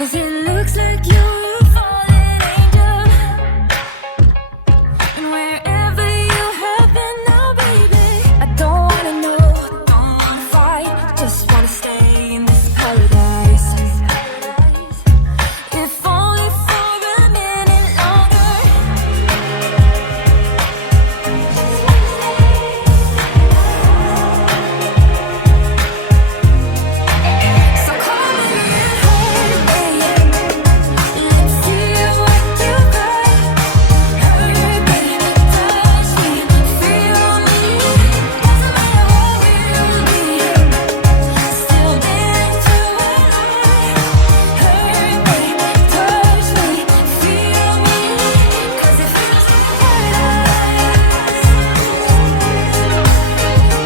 'Cause it looks like you're a fallen angel. And wherever you have been now, baby, I don't wanna know, don't wanna fight, just wanna stay in this paradise. If only for a minute longer. So call me and hold me. Let's see what you got. Hurt me, touch me, feel me. Doesn't matter what we'll be. Still there to alive. Hurt me, touch me, feel me. 'Cause it feels like paradise.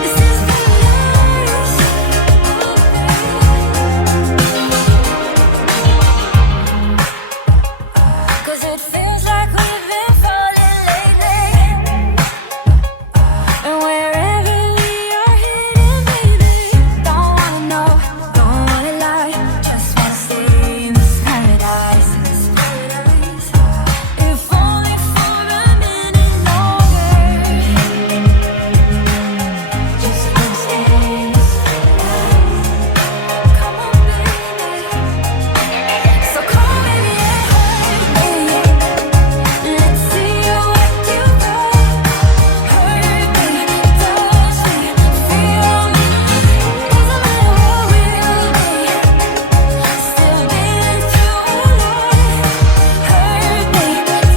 This is paradise. 'Cause it feels like we've been falling lately. And wherever we are heading, baby, don't wanna know, don't wanna lie, just wanna stay in this paradise. If only for a minute longer. Just wanna stay in this paradise. Come on, baby. So call me and hold me. Let's see what you got. Hurt me, touch me, feel me. Doesn't matter what we'll be. Still there to alive. Hurt me,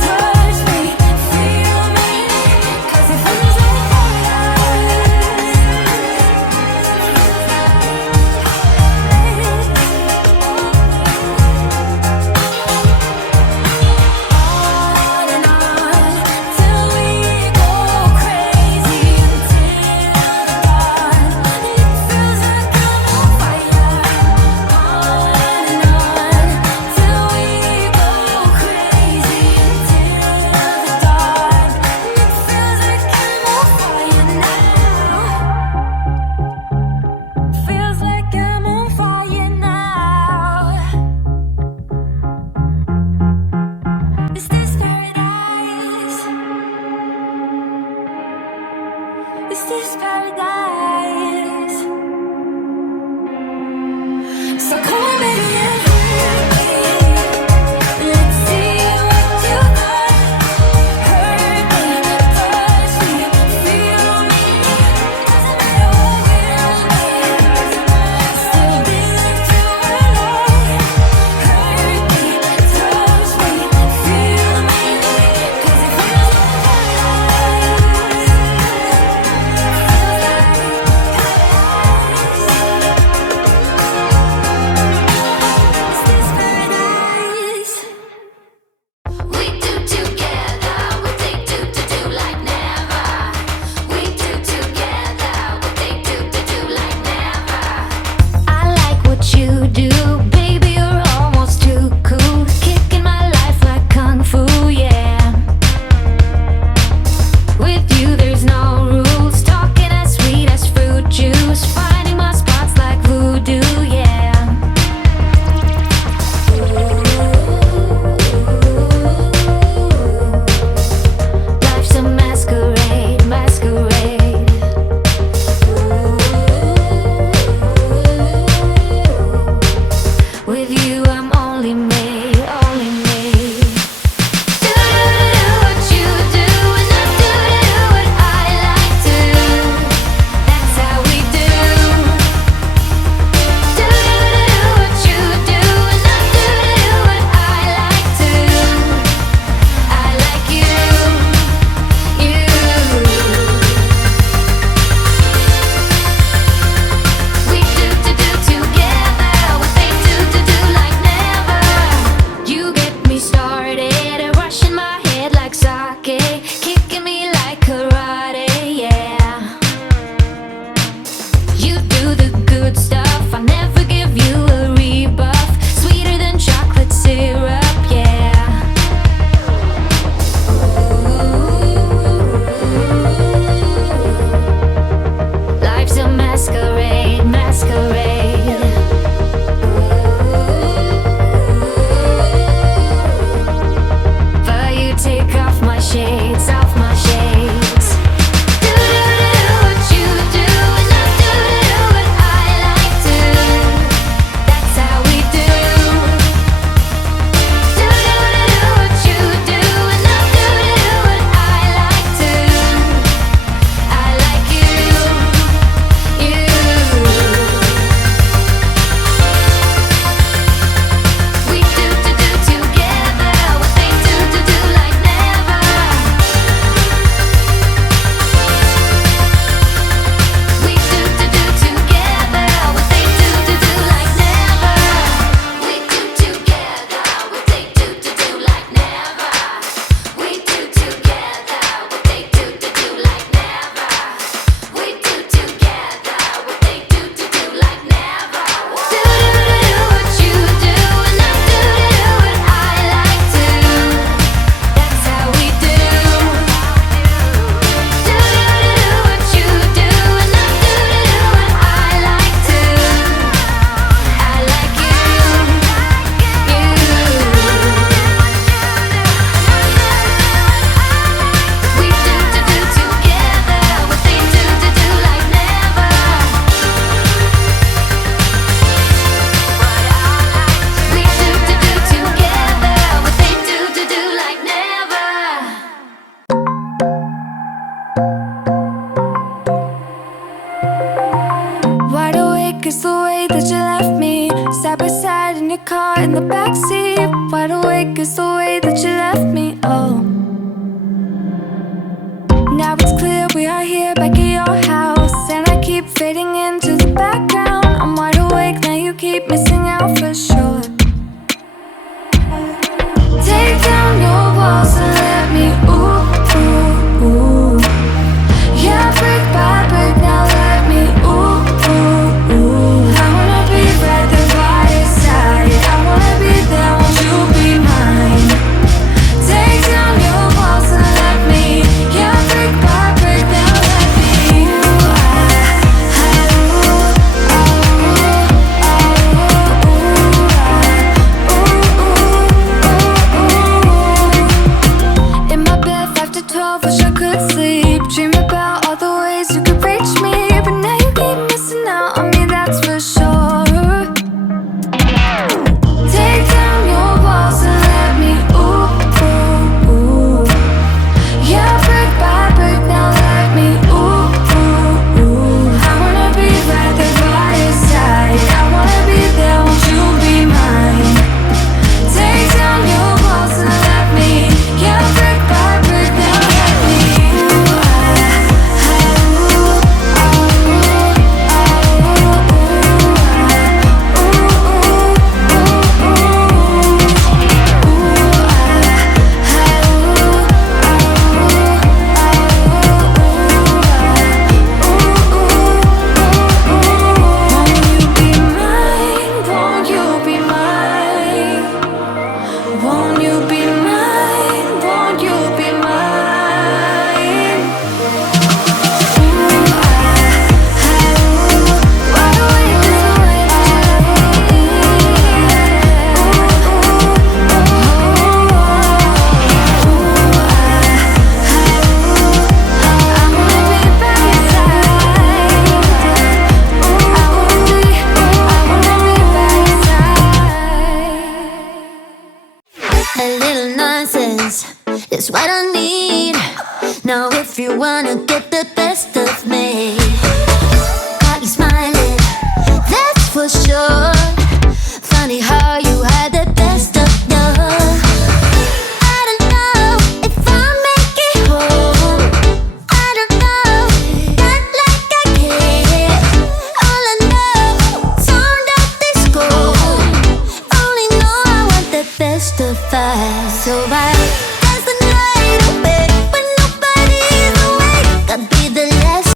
touch me, feel me. 'Cause it feels like on and on till we go crazy until dawn. It feels like I'm on fire. On and on till we go crazy until dawn. It feels like I'm on fire now. Feels like I'm on fire now. Is this paradise? Is this paradise? So come on, baby, and hold me. Let's see what you got. Hurt me, touch me, feel me. Doesn't matter what we'll be. Still there to alive. Hurt me, touch me, feel me. 'Cause it feels like paradise. my car in the backseat. Wide awake is the way that you left me, oh. Now it's clear we are here back at your house, and I keep fading into the background. I'm wide awake, now you keep missing out for sure. Take down your walls and let me ooh, ooh, ooh. Yeah, brick by brick, now let me ooh, ooh, ooh. I wanna be right there by your side. I wanna be there, won't you be mine? Take down your walls and let me, yeah, brick by brick, now let me ooh, in my bed 5 to 12, wish I could sleep. Dream about all the ways you could reach me, but now you keep missing out on me, that's for sure. Take down your walls and let me ooh, ooh, ooh. Yeah, brick by brick, now let me ooh, ooh, ooh. I wanna be right there by your side. I wanna be there, won't you be mine? Take down your walls and let me, yeah, brick by brick, now let me won't you be mine? Won't you be mine? Won't you be mine? Wide awake is the way that you left me. I wanna be by your side. I wanna be by your side. A little nonsense is what I need. Now if you wanna get the best of me, got you smiling, that's for sure. Funny how you had the best of love. I don't know if I'll make it home. I don't know, not like I care. All I know, sound of disco. Only know I want the best of us. So I